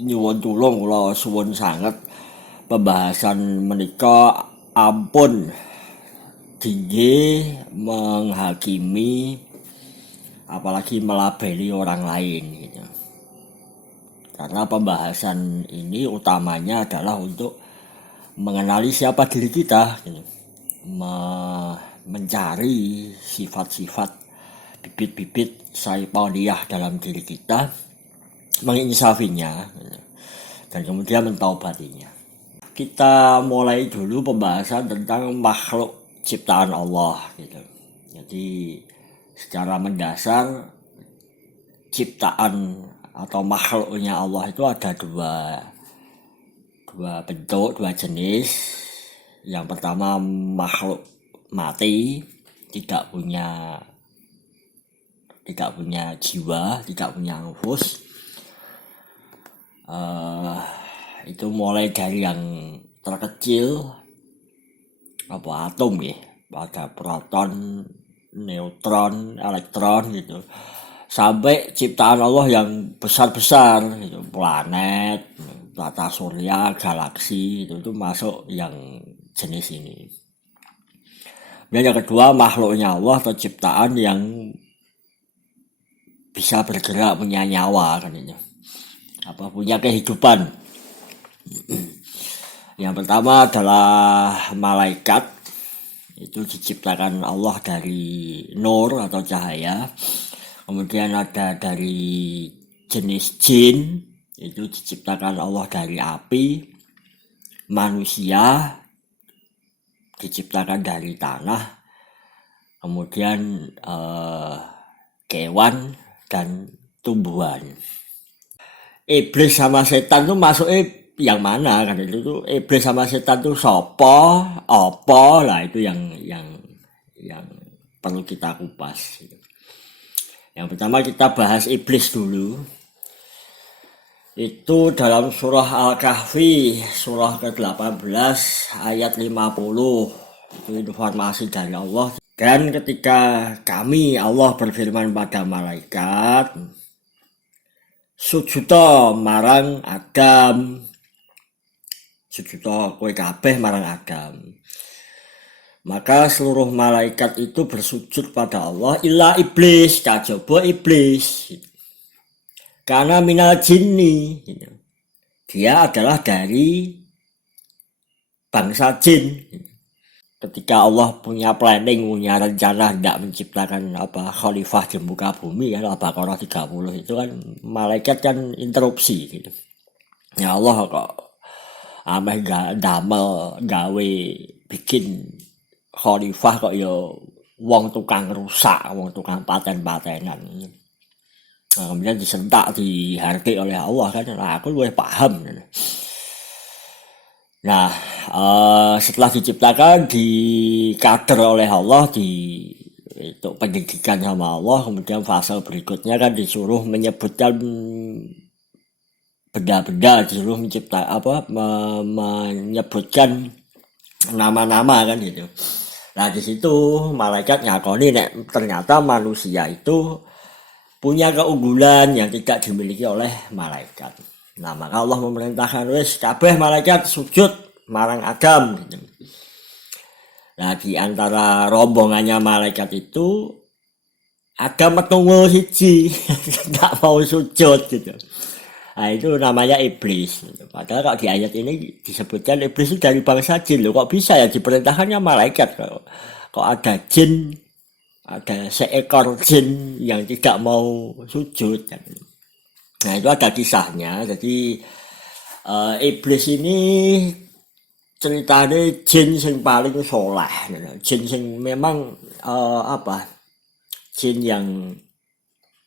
nyuwun tulung kula suwun sanget pembahasan menika ampun tinggi menghakimi apalagi melabeli orang lain gitu. Karena pembahasan ini utamanya adalah untuk mengenali siapa diri kita gitu. Mencari sifat-sifat bibit-bibit syaitaniyah dalam diri kita, menginsafinya dan kemudian mentaubatinya. Kita mulai dulu pembahasan tentang makhluk ciptaan Allah gitu. Jadi secara mendasar ciptaan atau makhluknya Allah itu ada dua bentuk, dua jenis. Yang pertama makhluk mati, tidak punya jiwa, tidak punya nafas. Itu mulai dari yang terkecil atom ya, ada proton, neutron, elektron gitu, sampai ciptaan Allah yang besar-besar gitu, planet, tata surya, galaksi itu masuk yang jenis ini. Dan yang kedua makhluknya Allah atau ciptaan yang bisa bergerak, punya nyawa kan itu, punya kehidupan. Yang pertama adalah malaikat, itu diciptakan Allah dari nur atau cahaya. Kemudian ada dari jenis jin, itu diciptakan Allah dari api. Manusia diciptakan dari tanah. Kemudian kewan dan tumbuhan. Iblis sama setan tuh masuknya yang mana kan? Itu tuh iblis sama setan tuh sopo, opo lah, itu yang perlu kita kupas. Yang pertama kita bahas iblis dulu. Itu dalam surah Al-Kahfi, surah ke-18 ayat 50. Itu informasi dari Allah. Dan ketika kami, Allah berfirman pada malaikat, sujuda marang Adam, sujuda kowe kabeh marang Adam. Maka seluruh malaikat itu bersujud pada Allah illa iblis, kajaba iblis. Karena minal jinni, dia adalah dari bangsa jin. Ketika Allah punya planning, punya rencana hendak menciptakan khalifah di muka bumi kan, Al-Baqarah 30 itu kan malaikat kan interupsi gitu. Ya Allah kok ameh gawe bikin khalifah kok ya wong tukang rusak, wong tukang paten-patenan. Nah, kemudian disentak, dihargai oleh Allah kan, aku lebih paham. Nah, setelah diciptakan, dikader oleh Allah, untuk pendidikan sama Allah, kemudian fase berikutnya kan disuruh menyebutkan benda-benda, disuruh menyebutkan nama-nama kan gitu. Nah, di situ malaikat ngakoni ternyata manusia itu punya keunggulan yang tidak dimiliki oleh malaikat. Nah, maka Allah memerintahkan wis kabeh malaikat sujud marang Adam gitu. Nah, di antara rombongannya malaikat itu Adam metungul hiji tidak mau sujud gitu. Nah, itu namanya iblis gitu. Padahal kalau di ayat ini disebutkan iblis itu dari bangsa jin loh. Kok bisa ya diperintahkannya malaikat? Kok ada jin, ada seekor jin yang tidak mau sujud kan? Nah, itu ada kisahnya. Jadi iblis ini ceritanya jin yang paling soleh, jin yang memang jin yang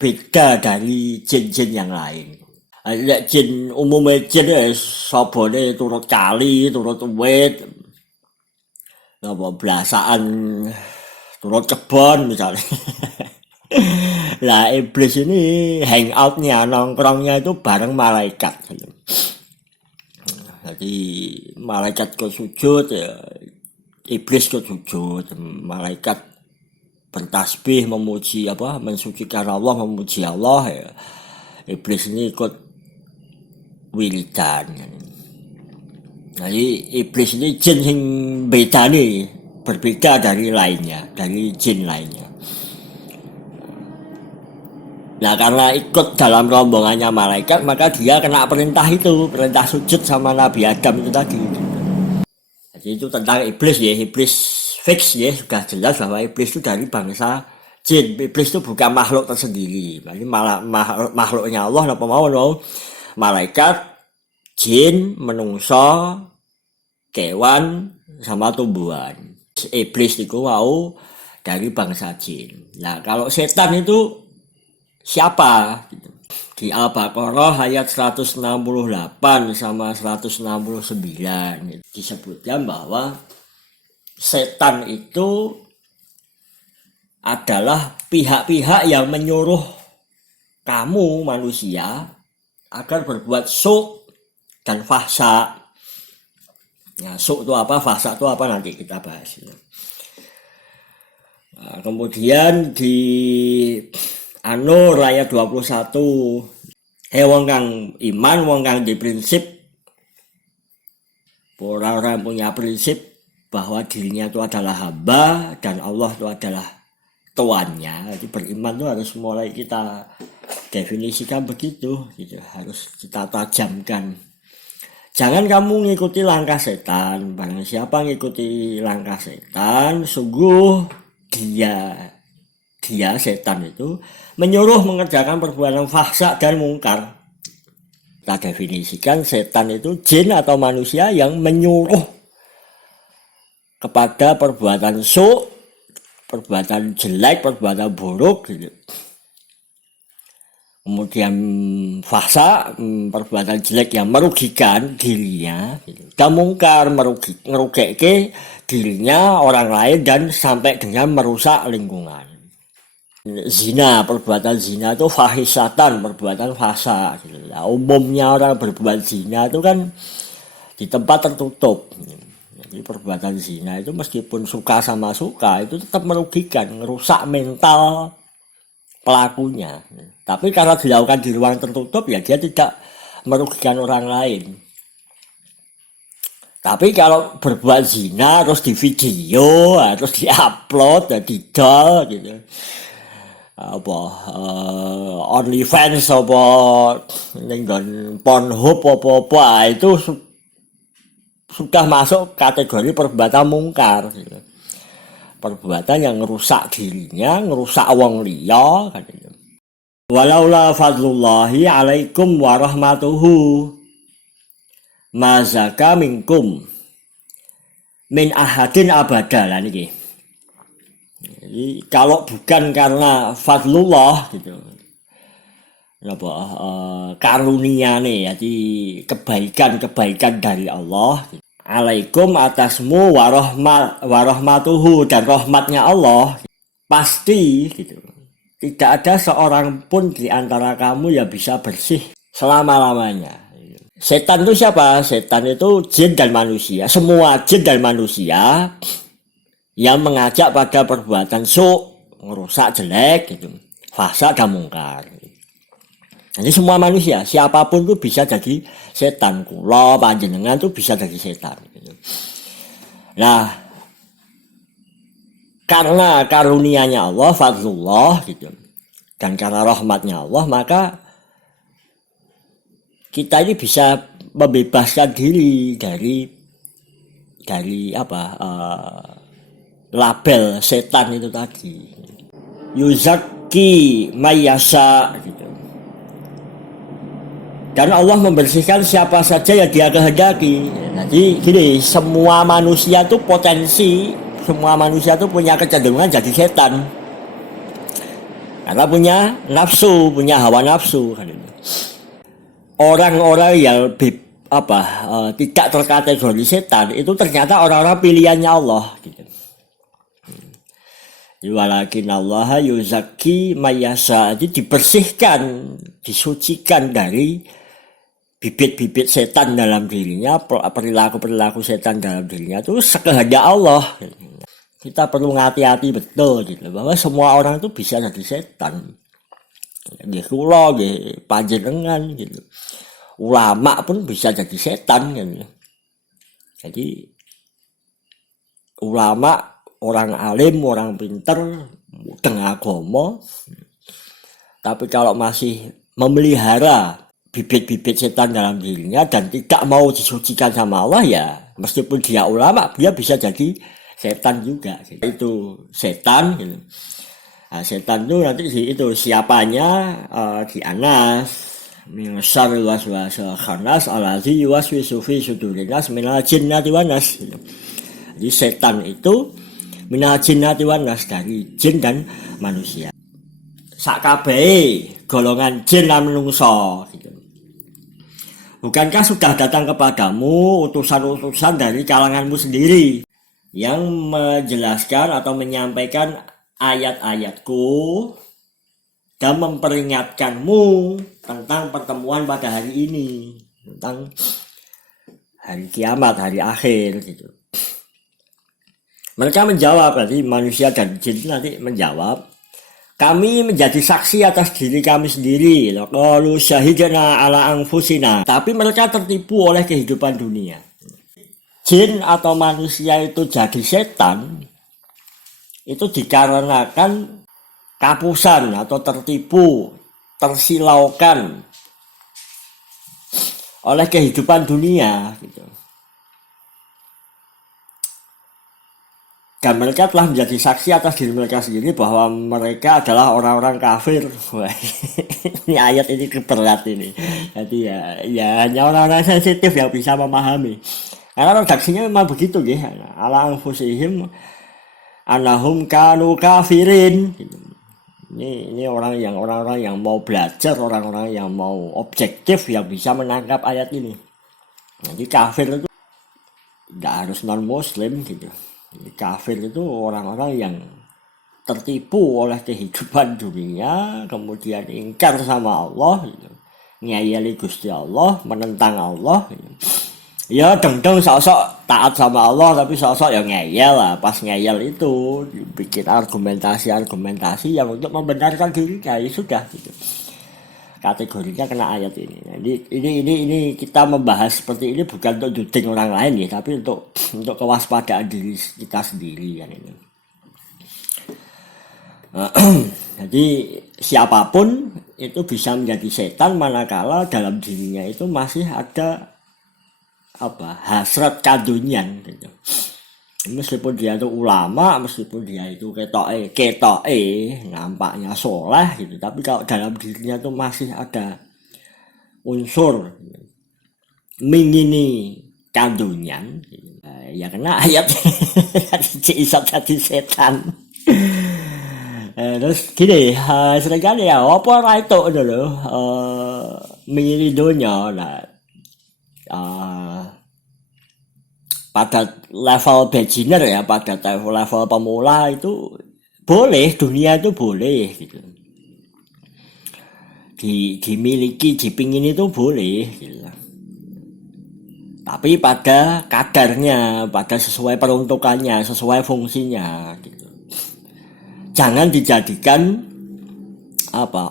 beda dari jin-jin yang lain. Jin umumnya jin sabone turut kali, turut wit, belasaan turut kebon misalnya. Lah iblis ini hangoutnya, nongkrongnya itu bareng malaikat. Jadi malaikat ke sujud, ya, iblis ke sujud, malaikat bertasbih memuji mensucikan Allah, memuji Allah ya. Iblis ini ikut wiridan. Jadi iblis ini jin yang beda nih, berbeda dari lainnya, dari jin lainnya. Nah karena ikut dalam rombongannya malaikat, maka dia kena perintah itu, perintah sujud sama Nabi Adam itu tadi. Jadi itu tentang iblis ya, iblis fix ya, sudah jelas bahwa iblis itu dari bangsa jin. Iblis itu bukan makhluk tersendiri, ini makhluknya Allah, apa mau malaikat, jin, menungso, kewan, sama tumbuhan. Iblis itu mau dari bangsa jin. Nah kalau setan itu siapa? Di Al-Baqarah ayat 168 sama 169 disebutkan bahwa setan itu adalah pihak-pihak yang menyuruh kamu manusia agar berbuat syuk dan fahsya. Ya, syuk itu apa, fahsya itu apa, nanti kita bahas. Nah, kemudian di An-Nur ayat 21, wong kang iman, wong kang di prinsip, orang-orang punya prinsip bahwa dirinya itu adalah hamba dan Allah itu adalah tuannya. Jadi beriman itu harus mulai kita definisikan begitu, gitu. Harus kita tajamkan. Jangan kamu ngikuti langkah setan. Barang siapa ngikuti langkah setan, sungguh dia setan itu menyuruh mengerjakan perbuatan fahsya dan mungkar. Kita definisikan setan itu jin atau manusia yang menyuruh kepada perbuatan syuk, perbuatan jelek, perbuatan buruk gitu. Kemudian fahsya, perbuatan jelek yang merugikan dirinya gitu. Dan mungkar, ngerugike dirinya, orang lain, dan sampai dengan merusak lingkungan. Zina, perbuatan zina itu fahisatan, perbuatan fahsya gitu. Nah, umumnya orang berbuat zina itu kan di tempat tertutup. Jadi perbuatan zina itu meskipun suka sama suka itu tetap merugikan, merusak mental pelakunya. Tapi karena dilakukan di ruang tertutup ya dia tidak merugikan orang lain. Tapi kalau berbuat zina terus di video, terus diupload, didol gitu. OnlyFans apa dengan Pornhub apa itu sudah masuk kategori perbuatan mungkar gitu. Perbuatan yang ngerusak dirinya, ngerusak wong liya katanya. Walaula fadlullahi alaikum warahmatuhu ma zaka minkum min ahadin abada lah niki. Jadi kalau bukan karena fadlullah gitu, karunia nih, jadi kebaikan dari Allah. Gitu. Alaikum atasmu warahmatuhu dan rahmatnya Allah pasti gitu. Tidak ada seorang pun di antara kamu yang bisa bersih selama-lamanya. Setan itu siapa? Setan itu jin dan manusia. Semua jin dan manusia yang mengajak pada perbuatan syuk, ngerusak jelek gitu, fahsya dan mungkar. Jadi semua manusia, siapapun itu bisa jadi setan. Kula panjenengan itu bisa jadi setan gitu. Nah, karena karunianya Allah, fadlullah gitu, dan karena rahmatnya Allah, maka kita ini bisa membebaskan diri dari label setan itu tadi. Yuzaki mayasa gitu. Dan Allah membersihkan siapa saja yang dia kehendaki. Jadi gini, semua manusia itu potensi, semua manusia itu punya kecenderungan jadi setan. Karena punya nafsu, punya hawa nafsu kan itu. Orang-orang yang tidak terkategori setan itu ternyata orang-orang pilihannya Allah gitu. Walakin Allah yuzaki mayasa, jadi dibersihkan, disucikan dari bibit-bibit setan dalam dirinya, perilaku-perilaku setan dalam dirinya itu sekehendak Allah. Kita perlu hati-hati betul gitu, bahwa semua orang itu bisa jadi setan. Nggih kula nggih panjenengan gitu. ulama pun bisa jadi setan kan. Jadi ulama, orang alim, orang pinter, tengah agama, tapi kalau masih memelihara bibit-bibit setan dalam dirinya dan tidak mau disucikan sama Allah, ya meskipun dia ulama, dia bisa jadi setan juga. Itu setan gitu. Nah, setan itu nanti itu siapanya di Anas min syarril waswasil khannas allazi yuwaswisu fi sudurin nas minal jinnati wan nas. Jadi setan itu minal jinnati wan nas, dari jin dan manusia. Sakabehe golongan jin lan menungso gitu. Bukankah sudah datang kepadamu utusan-utusan dari kalanganmu sendiri yang menjelaskan atau menyampaikan ayat-ayatku dan memperingatkanmu tentang pertemuan pada hari ini, tentang hari kiamat, hari akhir gitu. Mereka menjawab, nanti manusia dan jin nanti menjawab, kami menjadi saksi atas diri kami sendiri. Qalu syahidna ala anfusina. Tapi mereka tertipu oleh kehidupan dunia. Jin atau manusia itu jadi setan itu dikarenakan kapusan atau tertipu, tersilaukan oleh kehidupan dunia gitu. Dan mereka telah menjadi saksi atas diri mereka sendiri bahwa mereka adalah orang-orang kafir. Wah, ini ayat ini berat ini. Jadi ya hanya orang-orang sensitif yang bisa memahami. Karena redaksinya memang begitu gitu. Ala anfusihim anahum kanu kafirin. Ini orang-orang yang mau belajar, orang-orang yang mau objektif yang bisa menangkap ayat ini. Jadi kafir itu tidak harus non-muslim gitu. Jadi kafir itu orang-orang yang tertipu oleh kehidupan dunia, kemudian ingkar sama Allah, gitu. Ngeyeli Gusti Allah, menentang Allah. Gitu. Ya deng-deng sok-sok taat sama Allah, tapi sok-sok ya ngeyel lah. Pas ngeyel itu bikin argumentasi yang untuk membenarkan dirinya, ya sudah gitu. Kategorinya kena ayat ini. Jadi ini kita membahas seperti ini bukan untuk juding orang lain ya, tapi untuk kewaspadaan diri kita sendiri kan ini. Jadi siapapun itu bisa menjadi setan manakala dalam dirinya itu masih ada hasrat kadunyan gitu. Meskipun dia itu ulama, meskipun dia itu ketoke nampaknya soleh gitu, tapi kalau dalam dirinya itu masih ada unsur mengini kandungan gitu. Ya kena ayat bisa jadi setan. Terus gini, seringkali ya apa ora itu dulu mengini dunia lah. Pada level beginner ya, pada level pemula itu boleh, dunia itu boleh gitu. Dimiliki, dipingin itu boleh gitu. Tapi pada kadarnya, pada sesuai peruntukannya, sesuai fungsinya gitu. Jangan dijadikan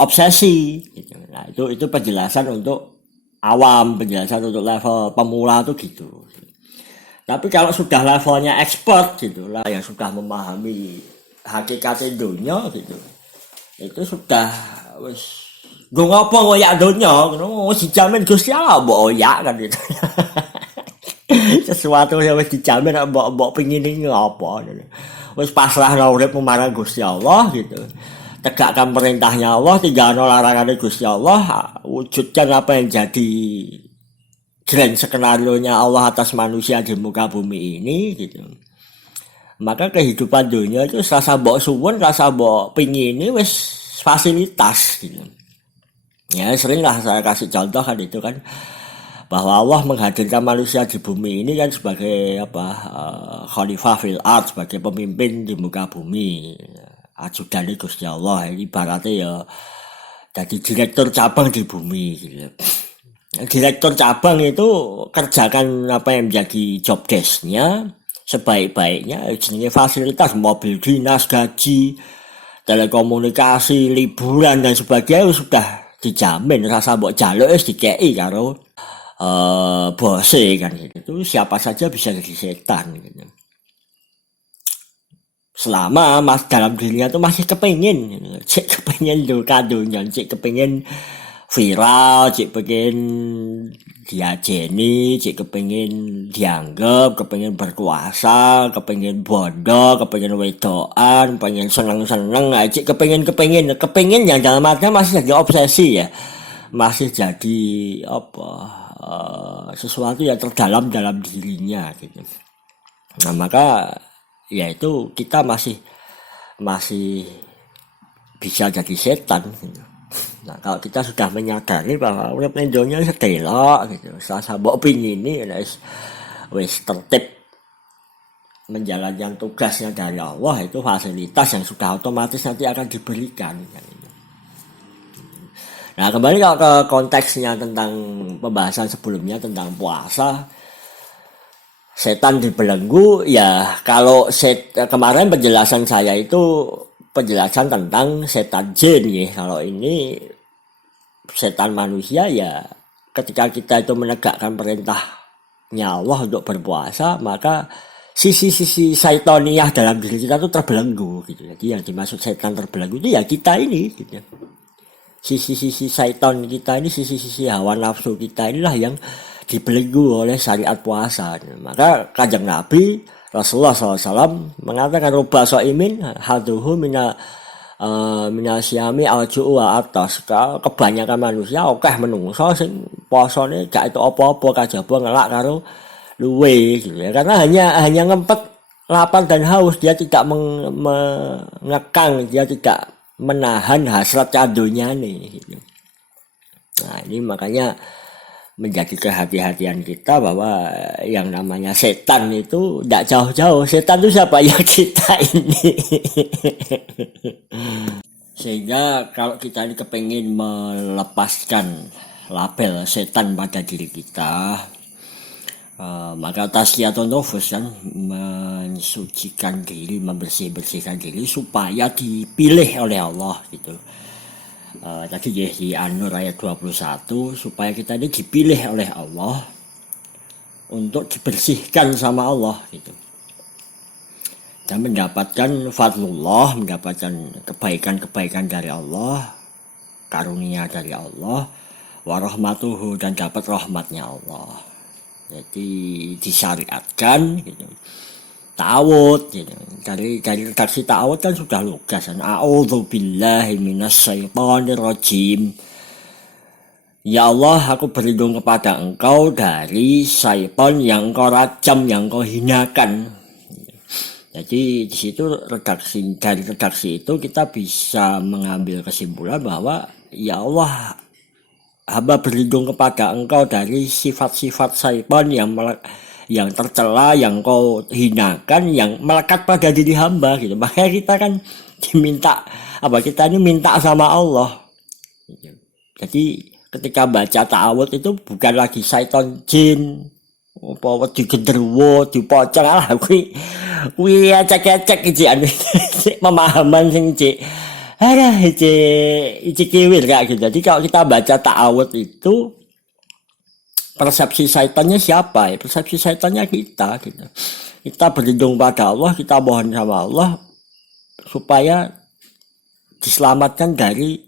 obsesi gitu. Nah, itu penjelasan untuk awam, penjelasan untuk level pemula itu gitu. Tapi kalau sudah levelnya expert gitu lah, yang sudah memahami hakikat dunia gitu, itu sudah wis gue ngopo ngoyak dunia, wis dijamin Gusti Allah mbok oyak kan gitu. Sesuatu yang wis dijamin mbok pengin ngopo gitu. Wis pasrah urip marang Gusti Allah gitu. Tegakkan perintahnya Allah, tinggalno larangannya Gusti Allah, wujudkan apa yang jadi grand skenario-nya Allah atas manusia di muka bumi ini gitu. Maka kehidupan dunia itu rasa mbok suwun, rasa mbok pingini wis fasilitas gitu. Ya seringlah saya kasih contoh kan itu kan, bahwa Allah menghadirkan manusia di bumi ini kan sebagai khalifah fil ard, sebagai pemimpin di muka bumi. Ajudan Gusti Allah, ini ibaratnya ya jadi direktur cabang di bumi gitu. Direktur cabang itu kerjakan apa yang menjadi job desk-nya sebaik-baiknya, jenis fasilitas, mobil dinas, gaji, telekomunikasi, liburan dan sebagainya sudah dijamin. Rasa mbok jaluk wis dikeki karo bose kan gitu. Itu siapa saja bisa jadi setan gitu. Selama dalam dirinya tuh masih kepengin gitu. Cek kepengin kadonya, cek kepengin viral, cek kepengin diajeni, cek kepengin dianggap, kepengin berkuasa, kepengin bodoh, kepengin wedoan, pengen seneng-seneng, cek kepengin yang dalam artinya masih jadi obsesi ya, masih jadi apa, sesuatu yang terdalam dalam dirinya gitu. Nah maka ya itu kita masih bisa jadi setan gitu. Nah kalau kita sudah menyadari bahwa urip ning donya sedelok gitu, sasa mbok pingini wis tertib menjalankan tugasnya dari Allah, itu fasilitas yang sudah otomatis nanti akan diberikan gitu. Nah kembali kalau ke konteksnya tentang pembahasan sebelumnya tentang puasa, setan dibelenggu ya. Kalau kemarin penjelasan saya itu penjelasan tentang setan jin ya. Kalau ini setan manusia ya, ketika kita itu menegakkan perintahnya Allah untuk berpuasa, maka sisi-sisi syaitoniah dalam diri kita itu terbelenggu gitu. Jadi yang dimaksud setan terbelenggu itu ya kita ini gitu. Sisi-sisi syaitan kita ini, sisi-sisi hawa nafsu kita inilah yang dibelenggu oleh syariat puasa. Maka Kanjeng Nabi Rasulullah SAW mengatakan ruba so'imin haduhu mina syami al-ju'u wa atas. Kebanyakan manusia okeh menungso sing posone gak itu apa-apa kajaba ngelak karo luwe gitu ya. Karena hanya ngempet lapar dan haus, dia tidak mengekang, dia tidak menahan hasrat cadonya nih gitu. Nah ini makanya menjadi kehati-hatian kita bahwa yang namanya setan itu tidak jauh-jauh. Setan itu siapa? Ya kita ini. Sehingga kalau kita ini kepengin melepaskan label setan pada diri kita, maka tasqiyatun nufus kan, mensucikan diri, membersihkan diri supaya dipilih oleh Allah gitu. Tadi di An-Nur ayat 21, supaya kita ini dipilih oleh Allah untuk dibersihkan sama Allah gitu, dan mendapatkan fadlullah, mendapatkan kebaikan-kebaikan dari Allah, karunia dari Allah, warahmatuhu, dan dapat rahmatnya Allah. Jadi disyariatkan gitu. Ta'awud gitu. Dari redaksi ta'awud kan sudah lugas kan. A'udzubillahi minasyaitonir rajim. Ya Allah, aku berlindung kepada Engkau dari syaitan yang Engkau rajam, yang Engkau hinakan. Jadi di situ dari redaksi itu kita bisa mengambil kesimpulan bahwa ya Allah, hamba berlindung kepada Engkau dari sifat-sifat syaitan yang tercela, yang Kau hinakan, yang melekat pada diri hamba gitu. Makanya kita kan kita ini minta sama Allah. Jadi ketika baca ta'awud itu bukan lagi syaitan jin, apa digenderwo, dipocong, kuwi acak-acak iki pemahaman sing cek. Iki kiwil kayak gitu. Jadi kalau kita baca ta'awud itu, persepsi syaitannya siapa ya? Persepsi syaitannya kita gitu. Kita berlindung pada Allah, kita mohon sama Allah supaya diselamatkan dari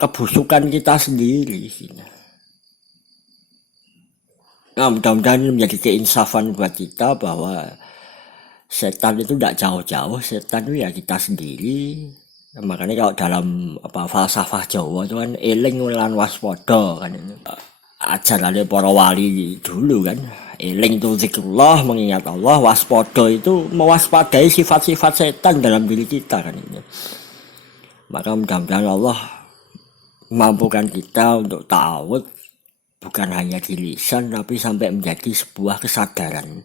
kebusukan kita sendiri gitu. Nah mudah-mudahan ini menjadi keinsafan buat kita bahwa setan itu tidak jauh-jauh, setan itu ya kita sendiri. Makanya kalau dalam falsafah Jawa itu kan eling lan waspada kan itu. Ajaran para wali dulu kan, eling itu zikrullah, mengingat Allah, waspada itu mewaspadai sifat-sifat setan dalam diri kita kan itu. Maka mudah-mudahan Allah mampukan kita untuk ta'awud bukan hanya di lisan tapi sampai menjadi sebuah kesadaran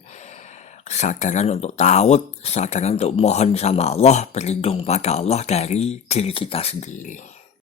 untuk ta'awud, kesadaran untuk mohon sama Allah, berlindung pada Allah dari diri kita sendiri.